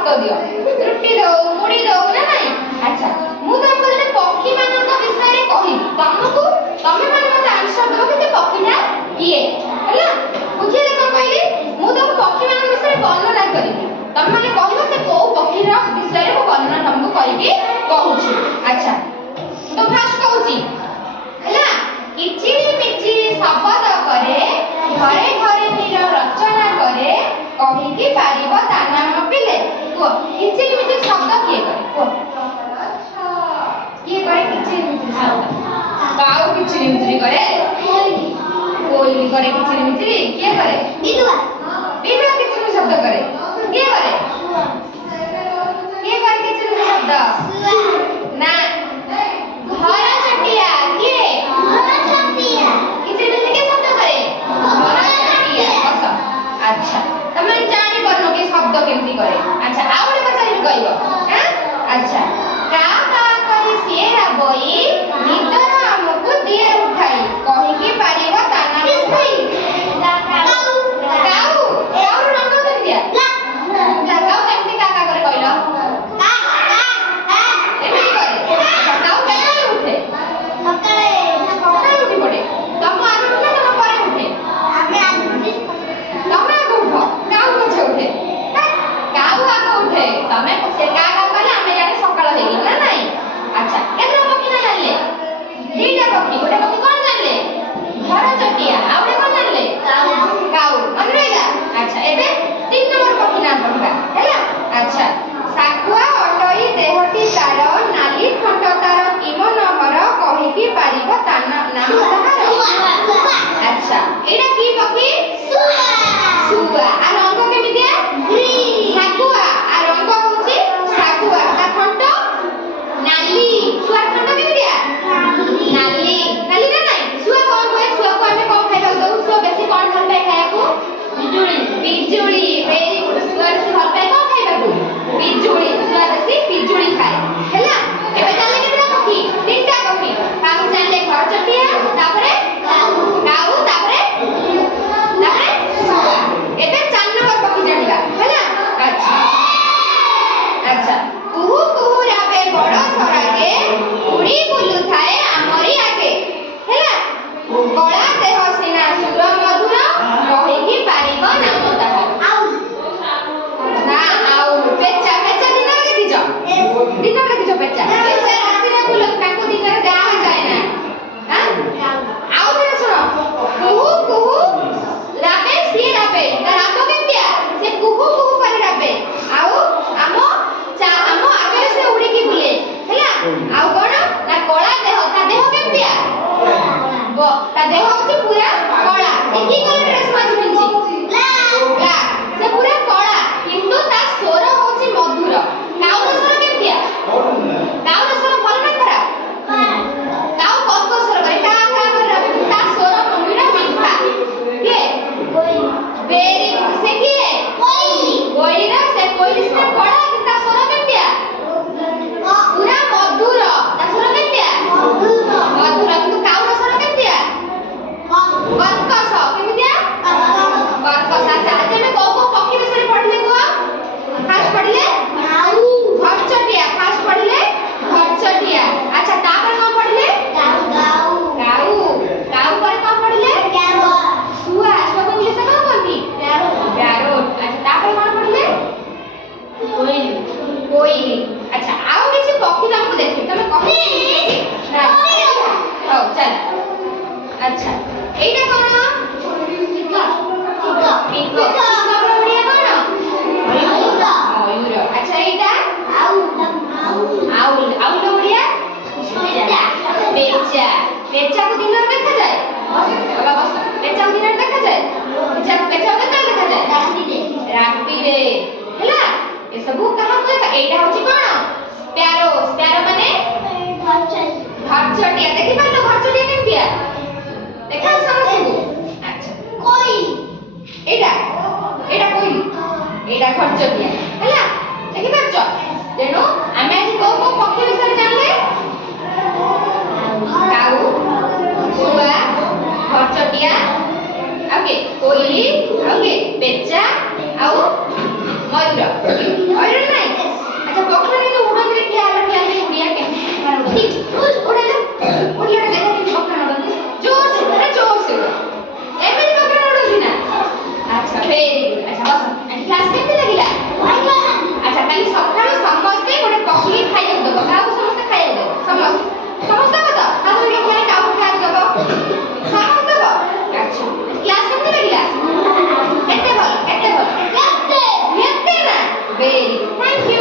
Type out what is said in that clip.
ଭାତ ଦିଅ ରୁଟି ଦଉ ମୁଢି ଦଉ ନା ନାଇଁ। ଆଚ୍ଛା ମୁଁ ତମକୁ ଗୋଟେ ପକ୍ଷୀ ମାନଙ୍କ ବିଷୟରେ କହିବି ତମକୁ ତମେ ମାନେ ମତେ ଆନ୍ସର ଦବ କି ସେ ପକ୍ଷୀଟା କିଏ ହେଲା। ବୁଝିଲେ କଣ କହିଲି? ମୁଁ ତମକୁ ପକ୍ଷୀ ମାନଙ୍କ ବିଷୟରେ ବର୍ଣ୍ଣନା କରିବି ତମେ ମାନେ କହିବ ସେ କୋଉ ପକ୍ଷୀର ବିଷୟରେ ମୁଁ ବର୍ଣ୍ଣନା ତମକୁ କରିକି କହୁଛି। ଆଚ୍ଛା ତ ଫାର୍ଷ୍ଟ କହୁଛି ହେଲା କିଚିରି ମିଚିରି ଶବ୍ଦ କରେ ଘରେ ଘରେ ନୀର ରଚନା କରେ କହିକି ପାରିବ ତା ନାମ ପିଲେ। କୁହ କିଚିରି ମିଚିରି ଶବ୍ଦ କିଏ କରେ? କୁହ କିଏ କରେ କିଚିରି ମିଚିରି ଶବ୍ଦ? କାଉ କିଚିରି ମିଚିରି କରେ? କୋଇଲି करे किचिरी मिचिरी। किए करे? बिलुआ। बिलुआ किचिरी शब्द करे। किए करे? किए करे किचिरी शब्द? ना घर चटिया। किए? घर चटिया। किचिरी मिचिरी के शब्द करे? घर चटिया। बस अच्छा तमे जानि परनो के शब्द केमती करे। अच्छा आउडे पचारि कहइबो हैं। अच्छा का करी सिएरा बोई निदर हमकु दिए उठाई कहि के पारिबो ता नाम उठाई। काऊ काऊ काऊ रंग केमतिया? ब्लैक काऊ केमती का करे कहलो? का का एमती करे। अच्छा काऊ केमती उठे? सकाळे सकाळे उठी पड़े। तम आगे उठे तम परे उठे? आमे आगे उठे। तमे आगे उठो काऊ पछे उठे। काऊ आगे उठे तमे से का कहले आमे जाने सकाळ हेगी ना नहीं। अच्छा केतरा पक्षी ना जानले? दीटा पक्षी गोटे पक्षी कोन जानले? घर चटिया आ गोटे कोन जानले? काऊ मन रहिला। अच्छा एबे 3 नंबर पक्षी नाम पढिबा हैला। अच्छा साकुआ अटई देहटी तार नाली खंड तार किमन हर कहिकी पारिबो ता नाम तार। अच्छा एडा की पक्षी? सुआ। सुआ आ रंग केमितिया? ग्रीन। साकुआ आ रंग होची साकुआ ता खंड नाली। सुआ खंड केमितिया? नाली। नाली ना नहीं सुआ कोन होय? सुआ को हमें कोन खाइबा दउ? सुआ बेसी कोन भल पाए खाइबा? बिजुली। बिजुली वेरी गुड। सुआ बेसी भल पाए कोन खाइबा को? बिजुली। सुआ बेसी बिजुली खाए हैला। एबे जानले केतरा पक्षी? 3टा पक्षी। काऊ जानले घर चटिया तापरे काऊ तापरे सुआ। एबे 4 नंबर पक्षी जानिबा हैला। अच्छा अच्छा कुहू कुहू राबे बड़ सरागे उड़ी बुलु थाए हमरी आगे हैला। कला देह सिना सुर मधुर कहिकी पारिबो नाम ताहार। आउ ना आउ पेचा पेचा दिन देखिछ? दिन देखिछ पेचा? पेचा रास्ते रे बुल ताको दिन रे देखा जाय ना। हां आउ रे सुनो कुहू कुहू राबे सी राबे ता राबो केतिया? से कुहू कुहू करि राबे आउ आमो आगे से उड़ी की बुले हैला। आउ कोन ना कला देह ता देह केतिया? गो ता देह होची पूरा कला। की कलर ड्रेस माज पिनची? ब्लैक। से पूरा कला किंतु ता स्वर होची मधुर। काऊ रो स्वर केतिया? काऊ रो स्वर भल ना खराब? काऊ कोन को स्वर करे? का कर रबे ता स्वर मधुर मिठा। के वेरी गुड। से की है? कोइली। कोइली रा से कोइली से कला कि ता स्वर केतिया? पूरा मधुर। ता स्वर केतिया? मधुर। मधुर किंतु काऊ रो स्वर केतिया? कर्कश। केमितिया? कर्कश। अच्छा आज में को पक्षी विषय पढ़ले को फास्ट पढ़ले काऊ घर चटिया। फास्ट पढ़ले घर चटिया। अच्छा तापर कोन पढ़ले? काऊ काऊ काऊ पर कोन पढ़ले? पैरोट। सुआ सुआ को इंग्लिश में कोन कहती? पैरोट। पैरोट। अच्छा तापर कोन पढ़ले? कोइली। कोइली। अच्छा आओ किछि पक्षी नाम को देखि तमे कहि ना हो चल। अच्छा एटा कोन? पिको। पिको हमर ओडिया कोन? मयूर। मयूर। अच्छा एटा आउल। आउल ओडिया? पेचा। पेचा। पेचा को दिन में देखा जाए? बाबा बस पेचा को दिन में देखा जाए? पेचा पेचा को केते देखा जाए? राती रे हैला। ए सब कहां को एटा होची कोन? स्पैरो। स्पैरो माने घर चटिया। देखि पालो घर चटिया केमतिया? देखा समझू। अच्छा कोई एटा एटा कोई एटा घर चटिया हैला। देखि पाछो तेनो आमे आज को पक्षी विषय जानले? काऊ सुआ घर चटिया ओके कोइली ओके पेचा आउ मयूर। मयूर ना Thank you.